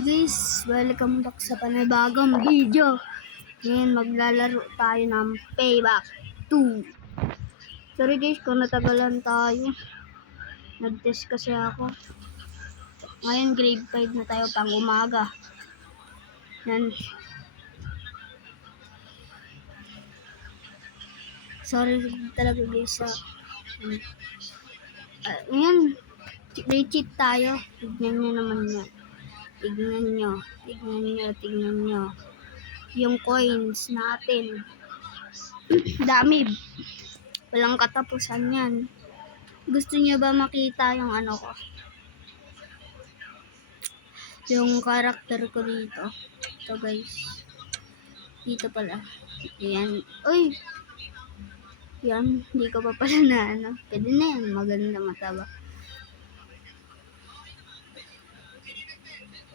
guys, welcome back sa panibagong video. Ngayon maglalaro tayo ng Payback 2. Sorry guys kung natagalan tayo. Nag-test kasi ako. Ngayon grade 5 na tayo pang umaga. Yan. Sorry talaga guys sa ngayon cheat tayo. Tignan nyo naman yan. Tignan nyo. Yung coins natin. Dami. Walang katapusan yan. Gusto niyo ba makita yung ano ko? Yung karakter ko dito. Ito guys. Dito pala. Ayan. Uy! Yan. Hindi ko pa pala na ano. Pwede na yan. Maganda mataba.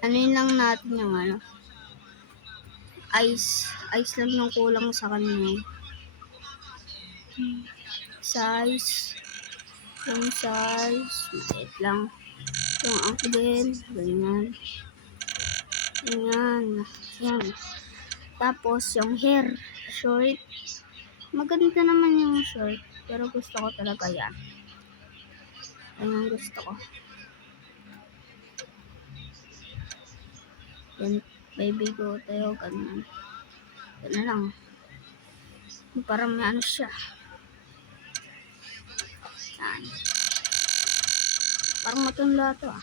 Ano yun lang natin yung ano. Ice lang yung kulang sa kanya. Size. Yung size. Maliit lang. Yung akin. Ganyan. Yan. Tapos yung hair. Short. Maganda naman yung short. Pero gusto ko talaga yan. Yan ang gusto ko. Yan. Baby ko tayo. Ganyan. Ganyan lang. Parang may ano siya. Yan. Parang matunda to ah.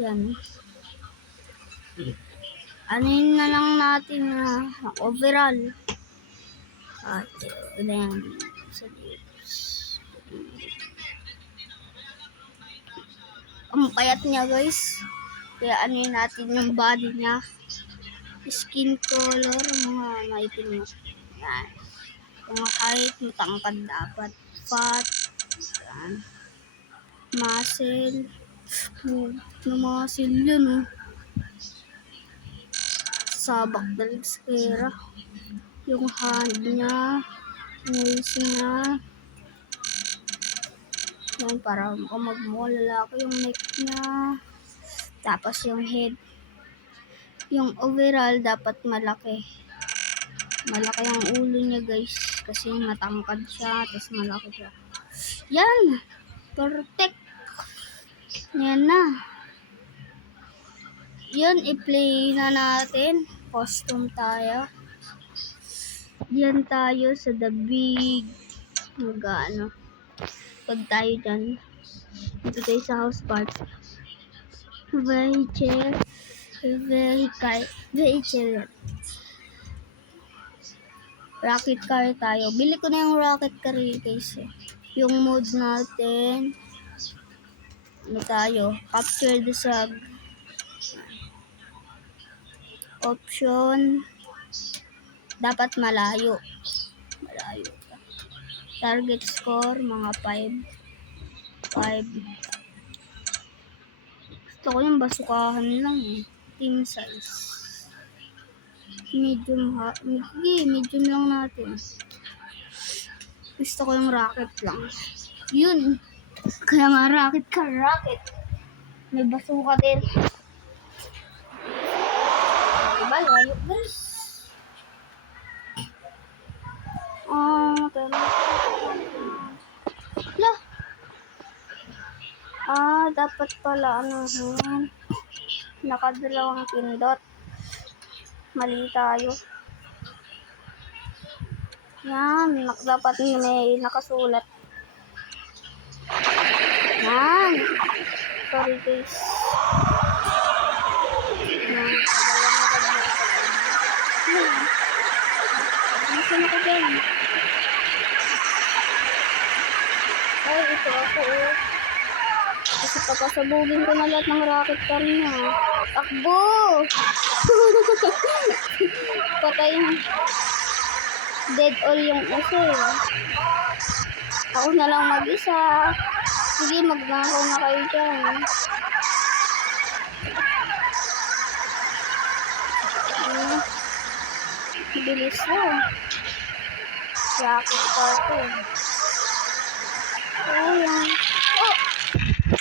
Yan. Anin na lang natin na overall. At yan. Sa lips. Ang payat niya guys. Kaya anin natin yung body niya. Skin color. Mga maitim niya. Yan. Yung height. Matangkad dapat. Fat. Yan. Muscle. Yung muscle yun oh. Sabak dalig sa kera. Yung hand niya. Yung waist niya. Yan, para magmukha lalaki yung neck niya. Tapos yung head. Yung overall dapat malaki. Malaki ang ulo niya guys. Kasi matangkad siya. Tapos malaki siya. Yan. Perfect. Yan na. Yan, i-play na natin. Costume tayo. Yan tayo sa The Big. Mag-ano. Pag tayo dyan. Dito tayo sa house party. Vehicle. Rocket car tayo. Bili ko na yung rocket car guys. Yung mode natin. Ano tayo? Capture the sag. Option. Dapat malayo. Target score, mga 5. Gusto ko yung basukahan lang eh. Team size. Medium lang natin. Gusto ko yung rocket lang. Yun. Kaya nga rocket ka, rocket. May basuka din. Diba, layo guys. Dapat pala nakadalawang pindot. Mali tayo. Yan, dapat may nakasulat. Yan. Sorry guys. Nasaan ako dyan? Ay, ito ako oh. Kasi papasabugin ko na lahat ng rocket car niya. Takbo! Patay na. Dead all yung uso eh. Ako na lang mag-isa. Sige, magnakaw na kayo dyan. Bilis na. Rocket car ko. Oh, yan.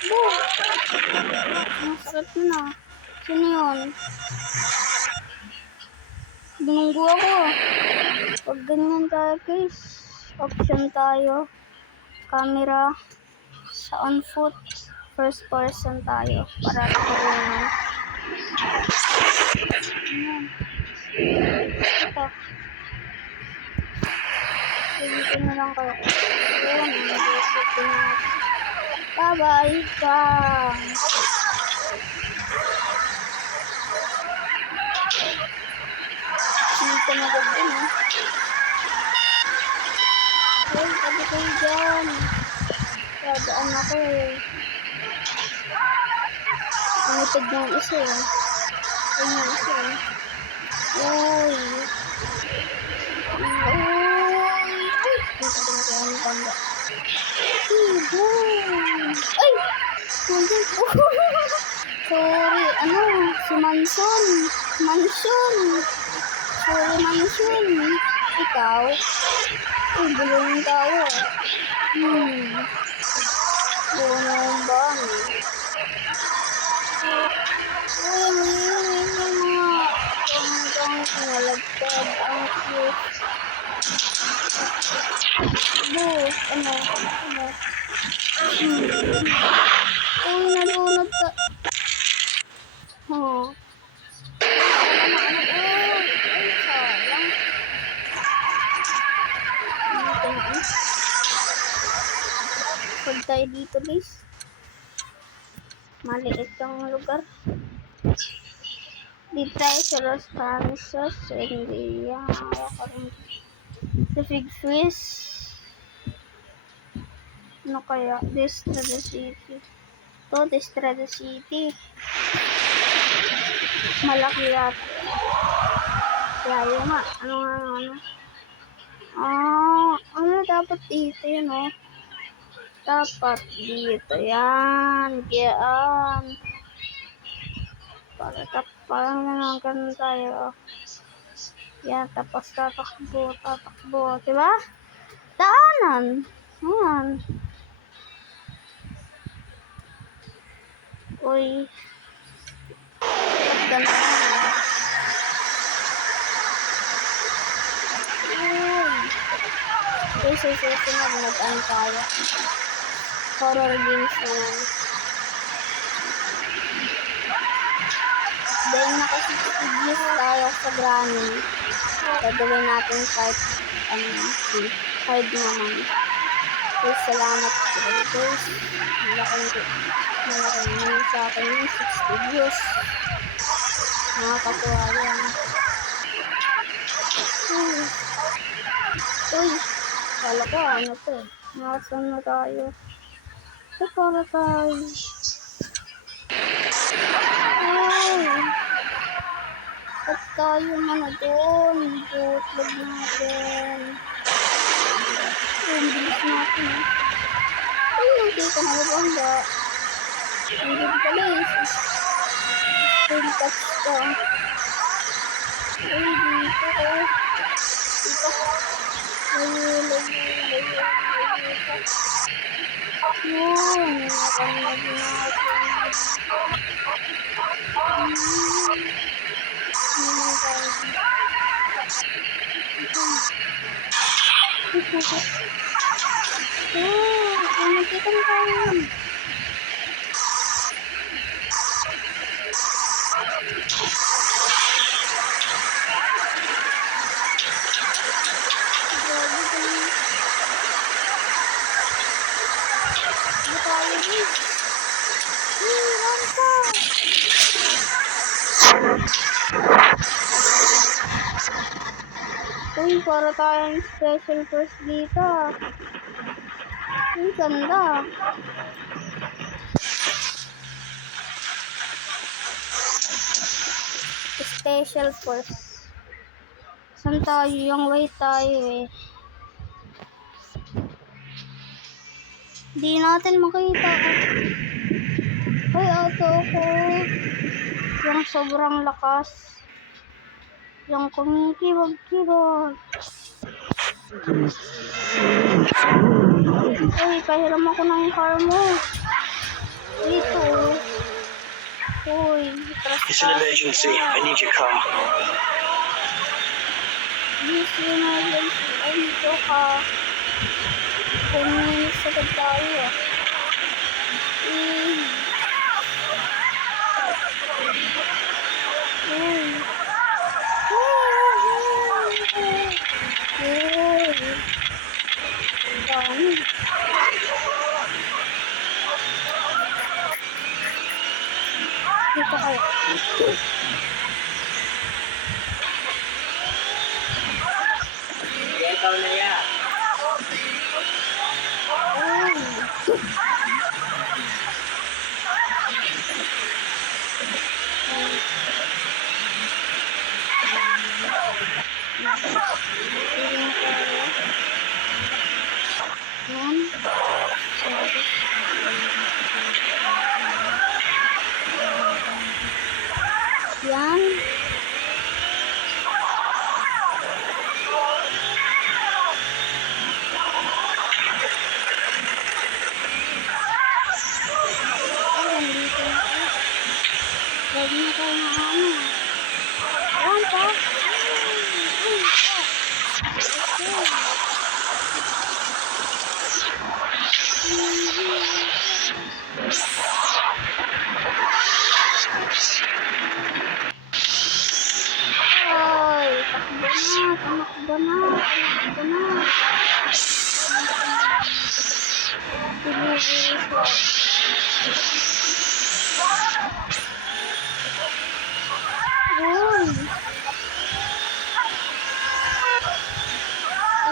Oh! Ang sakit na. Sino yun? Binunggo ako. Pag ganyan tayo guys, option tayo. Camera sa on foot. First person tayo para tulungan. Ayan. Ito. Dito na lang kayo. Ayan. Bye-bye. Bang. Dito na ba din eh. Hey, tabi kayo dyan. Dadaan ako eh. Manipid yung isa eh. Ayun yung isa eh. Uy. Dito na kayo ang tanda. Ay! Nandun po. Sorry, si Manson. Sorry, Manson. Ikaw? Uy, bulong tao. Bulong ba? Uy, hanggang nalagtad ang cute. Uy, nalunod ka. Pag tayo dito guys, maliit ang lugar. Dito tayo sa Los Francis, hindi sa Big Fish. Ano kaya? Destrada City. Ito, Destrada City. Malaki yata. Kaya yun nga. Ano dapat dito yun oh. Dapat dito yan. Yan. Parang nananggan tayo. Yan, tapos tatakbo. Diba? Daanan. Yan. Uy. Ganda na. Okay, susunod mag-ano tayo. Horror games naman. Dahil naka 60 views tayo sa granny. Gagawin natin kahit hard naman. Okay, salamat po guys. Malaking sa akin yung 60 views. Nakakatuwa yan. Uy, kala ko ano to eh. Nakasan na tayo. So, para tayo. At tayo na doon. Bootleg natin. Ang bilis natin eh. Ay, nakita na ba ba? Ang bilis pala eh. Still touch ka. Ay, dito eh. Dito. Layo. Yun, nakamag natin. Nakita na tayo. Uy, para tayong special first dito. Ang ganda. Special first. Saan tayo? Yung way tayo eh. Di natin makita. Ay, auto ko. Yung sobrang lakas. Yung kumikibag-kibag. Ay, pahiram ako ng car mo. Dito. Uy, It's an emergency. I need your car. This emergency. Ay, dito ka. 10 minutes agad tayo. Uy. Uy. Uy. Dami. Dito kayo. Ikaw na yan. Yan. Huwag na tayo na ano. Ayan pa. Ay, takbo na.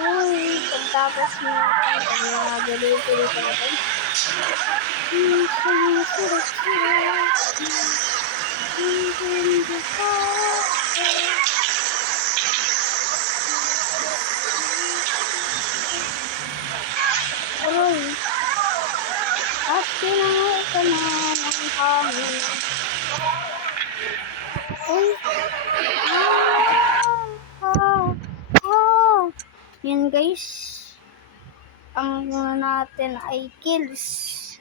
Uy, pagtapos na nagagaliw-tuloy pa natin. Uy, at kinahay ka na ng hangin. Uy, Yan guys, ang muna natin ay kills.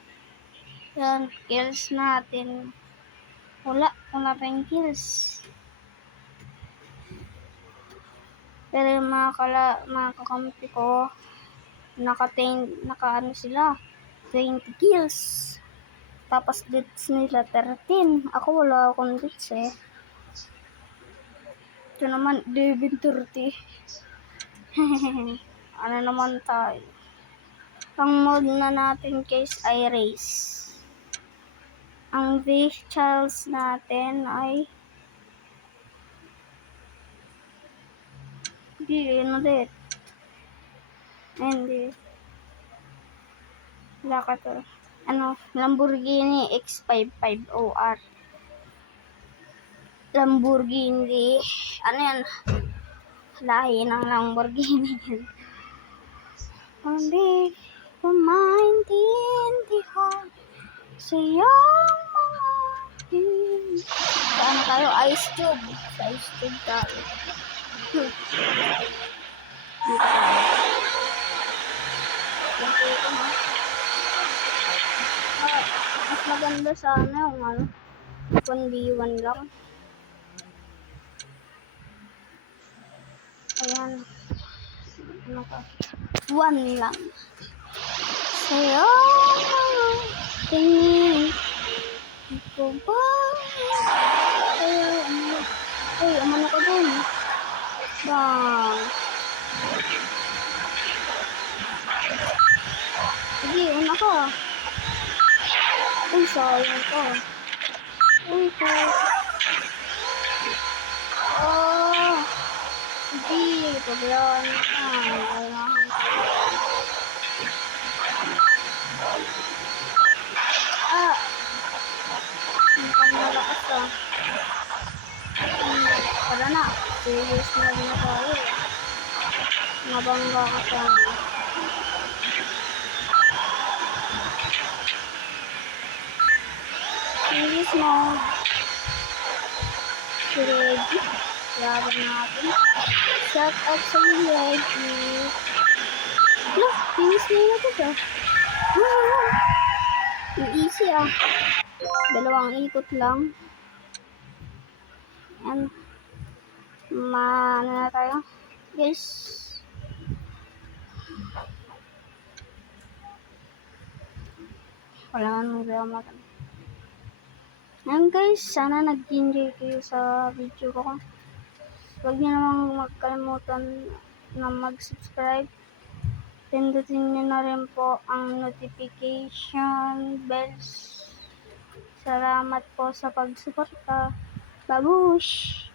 Yan, kills natin. Wala pa yung kills. Pero yung mga kakampi ko, naka sila, 20 kills. Tapos deaths nila 13. Ako wala akong deaths eh. Ito naman, Devin 30. Ano naman tayo? Ang mode na natin guys ay race. Ang vehicles natin ay hindi wala ka to. Lamborghini X550R. Lamborghini, yan? Lahi ng Lamborghini. Hindi ko maintindihan sa iyong mga saan tayo? Ice Cube. Sa Ice Cube tayo. Dito tayo. Mas maganda sana yung 1v1 lang. Ayan. Ano ka? 1 lang. Sa'yo tingin ko ba? Ay, umano ka dun. Bang. Sige, una ka. Uy, sayang ka. Uy, ko. Sige, paglaan ka. Mukhang malakas ka. Tara na. Serious na rin na tayo. Mabangga ka sa serious mode. Si Reggie. Yaban natin. Shout out sa Reggie. Look, finish na yun ito. Yung easy Dalawang ikot lang. And ano na tayo guys. Wala nang drama. Ayan guys, sana nag-enjoy kayo sa video ko. Huwag niyo namang magkalimutan na mag-subscribe. Pindutin niyo na rin po ang notification bells. Salamat po sa pagsuporta. Babush!